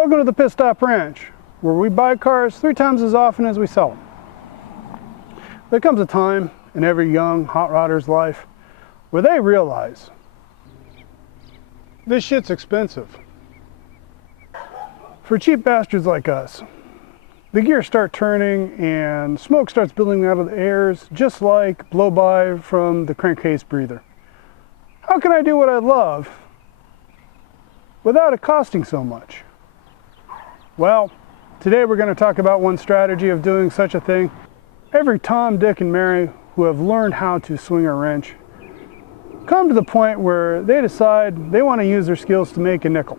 Welcome to the Pit Stop Ranch, where we buy cars 3 times as often as we sell them. There comes a time in every young hot rodder's life where they realize this shit's expensive. For cheap bastards like us, the gears start turning and smoke starts building out of the airs, just like blow-by from the crankcase breather. How can I do what I love without it costing so much? Well, today we're going to talk about one strategy of doing such a thing. Every Tom, Dick, and Mary who have learned how to swing a wrench come to the point where they decide they want to use their skills to make a nickel.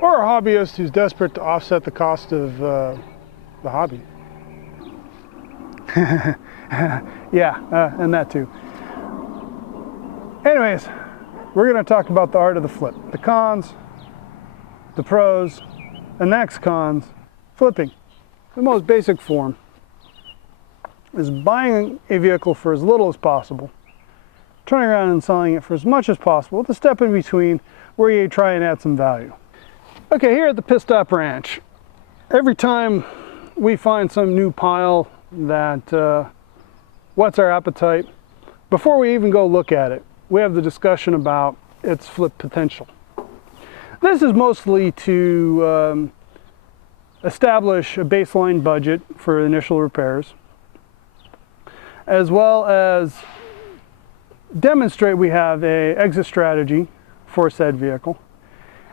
Or a hobbyist who's desperate to offset the cost of the hobby. Yeah, and that too. Anyways, we're going to talk about the art of the flip. The cons, the pros, the next cons. Flipping, the most basic form, is buying a vehicle for as little as possible, turning around and selling it for as much as possible, with a step in between where you try and add some value. Okay, here at the Pit Stop Ranch, every time we find some new pile that whets our appetite, before we even go look at it, we have the discussion about its flip potential. This is mostly to establish a baseline budget for initial repairs, as well as demonstrate we have an exit strategy for said vehicle.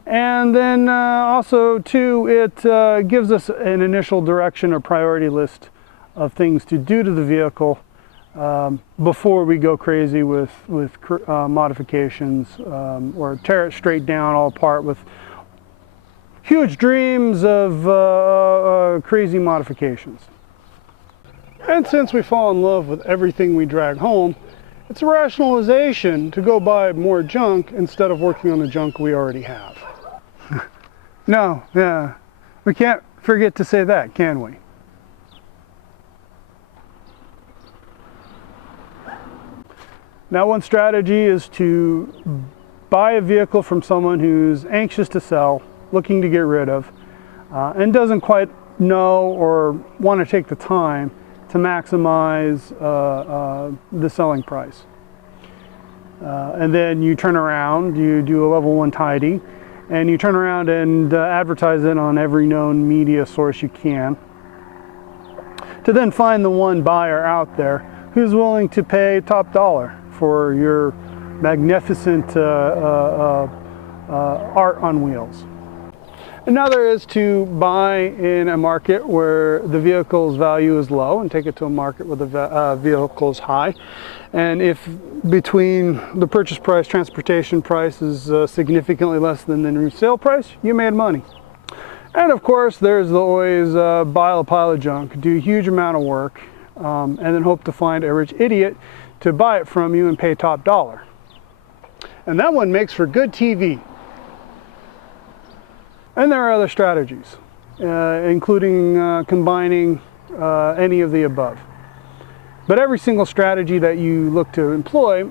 And then also too, it gives us an initial direction or priority list of things to do to the vehicle before we go crazy with modifications or tear it straight down all apart with huge dreams of crazy modifications. And since we fall in love with everything we drag home, it's a rationalization to go buy more junk instead of working on the junk we already have. No, yeah, we can't forget to say that, can we? Now, one strategy is to buy a vehicle from someone who's anxious to sell, looking to get rid of, and doesn't quite know or want to take the time to maximize the selling price. And then you turn around, you do a level 1 tidy, and you turn around and advertise it on every known media source you can, to then find the one buyer out there who's willing to pay top dollar for your magnificent art on wheels. Another is to buy in a market where the vehicle's value is low and take it to a market where the vehicle is high. And if between the purchase price, transportation price is significantly less than the resale price, you made money. And of course, there's always buy a pile of junk, do a huge amount of work, and then hope to find a rich idiot to buy it from you and pay top dollar. And that one makes for good TV. And there are other strategies, including combining any of the above. But every single strategy that you look to employ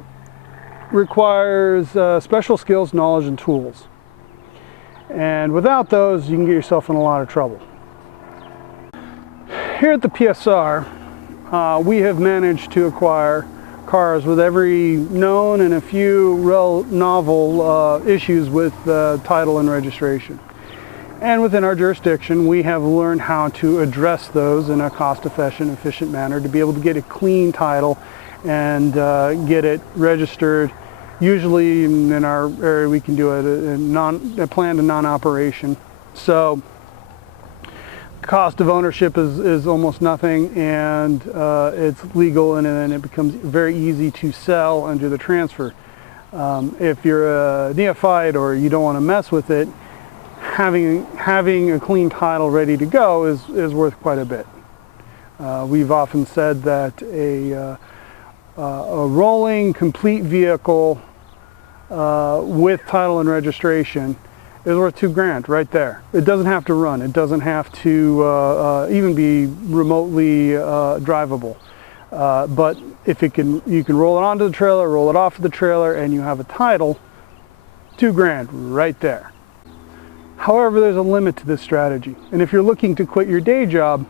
requires special skills, knowledge, and tools. And without those, you can get yourself in a lot of trouble. Here at the PSR, we have managed to acquire cars with every known and a few real novel issues with title and registration. And within our jurisdiction, we have learned how to address those in a cost-efficient manner to be able to get a clean title and get it registered. Usually in our area, we can do a planned and non-operation. So cost of ownership is almost nothing, and it's legal, and then it becomes very easy to sell and do the transfer. If you're a neophyte or you don't want to mess with it, having a clean title ready to go is worth quite a bit. We've often said that a rolling complete vehicle with title and registration is worth $2,000 right there. It doesn't have to run. It doesn't have to even be remotely drivable. But if you can roll it onto the trailer, roll it off of the trailer, and you have a title, $2,000 right there. However, there's a limit to this strategy. And if you're looking to quit your day job,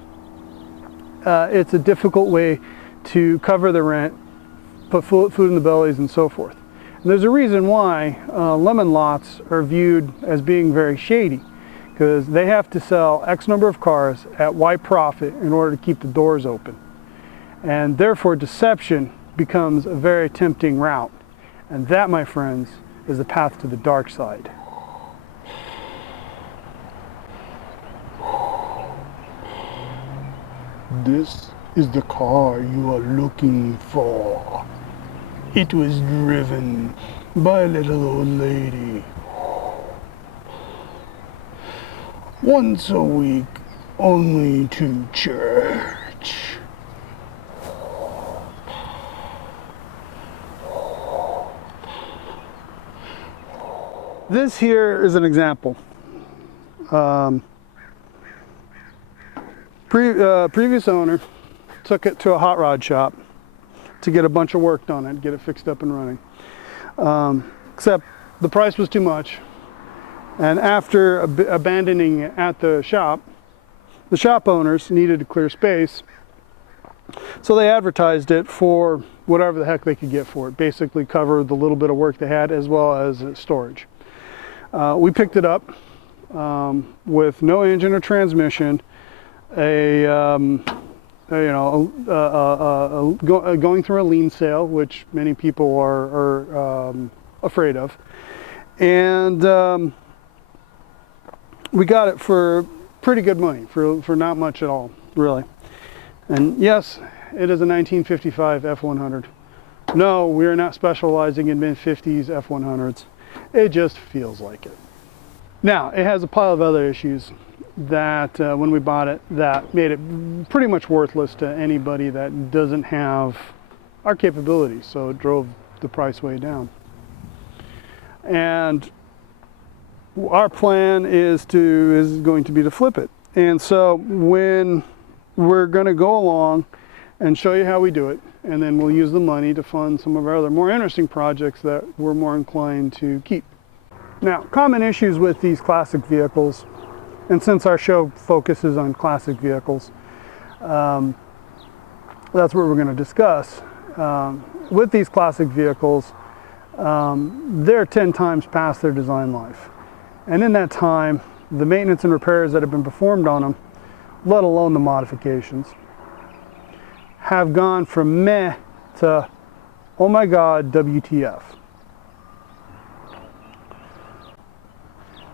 it's a difficult way to cover the rent, put food in the bellies, and so forth. And there's a reason why lemon lots are viewed as being very shady, because they have to sell X number of cars at Y profit in order to keep the doors open. And therefore, deception becomes a very tempting route. And that, my friends, is the path to the dark side. This is the car you are looking for. It was driven by a little old lady. Once a week, only to church. This here is an example. Previous owner took it to a hot rod shop to get a bunch of work done and get it fixed up and running. Except the price was too much. And after abandoning it at the shop owners needed to clear space. So they advertised it for whatever the heck they could get for it. Basically covered the little bit of work they had as well as storage. We picked it up with no engine or transmission, going through a lien sale, which many people are afraid of, and we got it for pretty good money for not much at all, really. And yes, it is a 1955 F100. No, we are not specializing in mid-50s F100s. It just feels like it. Now, it has a pile of other issues that when we bought it, that made it pretty much worthless to anybody that doesn't have our capabilities. So it drove the price way down. And our plan is going to be to flip it. And so when we're going to go along and show you how we do it, and then we'll use the money to fund some of our other more interesting projects that we're more inclined to keep. Now, common issues with these classic vehicles, and since our show focuses on classic vehicles, that's what we're going to discuss. With these classic vehicles, they're 10 times past their design life. And in that time, the maintenance and repairs that have been performed on them, let alone the modifications, have gone from meh to, oh my God, WTF.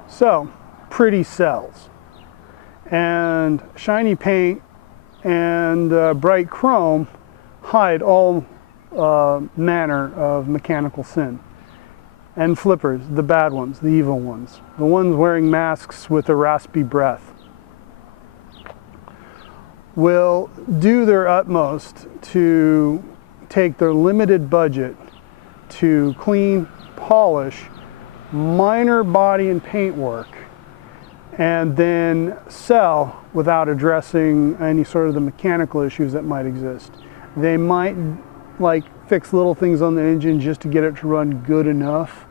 So, pretty sells. And shiny paint and bright chrome hide all manner of mechanical sin. And flippers, the bad ones, the evil ones, the ones wearing masks with a raspy breath, will do their utmost to take their limited budget to clean, polish, minor body and paint work, and then sell without addressing any sort of the mechanical issues that might exist. They might fix little things on the engine just to get it to run good enough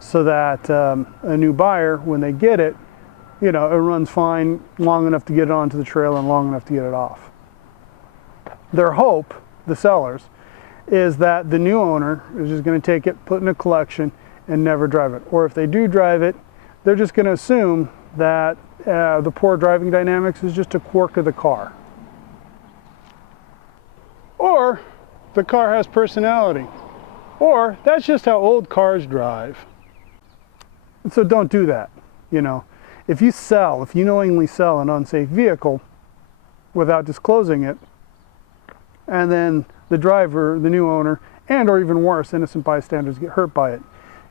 so that a new buyer, when they get it, it runs fine long enough to get it onto the trailer and long enough to get it off. Their hope, the sellers, is that the new owner is just going to take it, put it in a collection, and never drive it. Or if they do drive it, they're just going to assume that the poor driving dynamics is just a quirk of the car. Or the car has personality. Or that's just how old cars drive. And so don't do that. If you knowingly sell an unsafe vehicle without disclosing it, and then the driver, the new owner, and or even worse, innocent bystanders get hurt by it,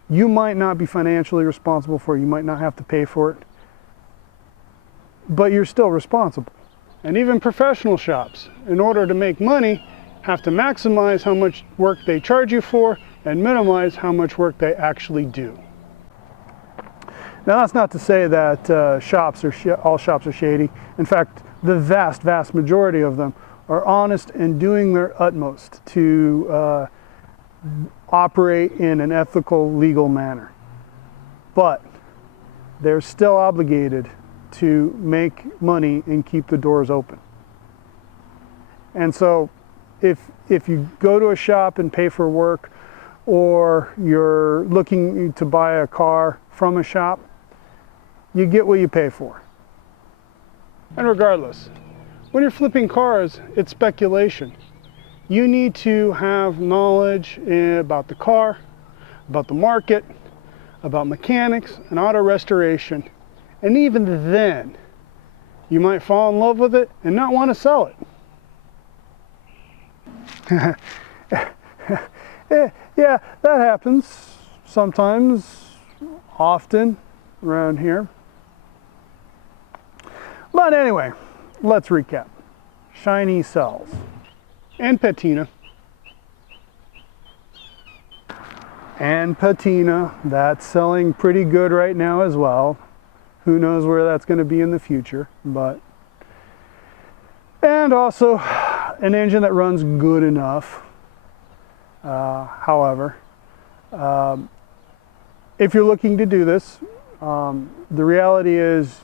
you might not be financially responsible for it. You might not have to pay for it, but you're still responsible. And even professional shops, in order to make money, have to maximize how much work they charge you for and minimize how much work they actually do. Now, that's not to say that all shops are shady. In fact, the vast, vast majority of them are honest and doing their utmost to operate in an ethical, legal manner. But they're still obligated to make money and keep the doors open. And so if you go to a shop and pay for work, or you're looking to buy a car from a shop, you get what you pay for. And regardless, when you're flipping cars, it's speculation. You need to have knowledge about the car, about the market, about mechanics and auto restoration. And even then, you might fall in love with it and not want to sell it. Yeah, that happens sometimes, often around here. But anyway, let's recap. Shiny sells. And patina. And patina, that's selling pretty good right now as well. Who knows where that's going to be in the future, but. And also an engine that runs good enough. However, if you're looking to do this, the reality is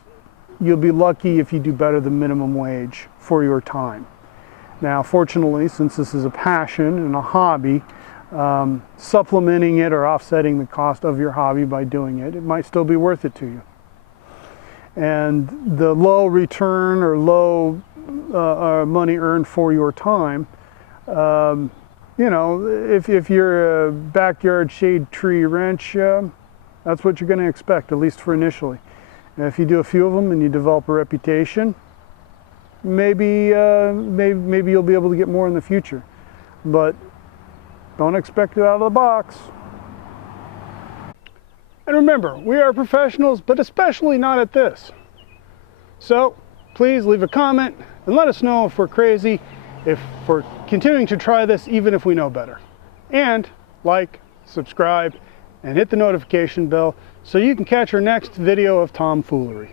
you'll be lucky if you do better than minimum wage for your time. Now, fortunately, since this is a passion and a hobby, supplementing it or offsetting the cost of your hobby by doing it, it might still be worth it to you. And the low return or low money earned for your time, you know, if you're a backyard shade tree wrench, that's what you're going to expect, at least for initially. And if you do a few of them and you develop a reputation, maybe you'll be able to get more in the future. But don't expect it out of the box. And remember, we are professionals, but especially not at this. So please leave a comment and let us know if we're crazy, if we're continuing to try this even if we know better. And like, subscribe, and hit the notification bell so you can catch our next video of tomfoolery.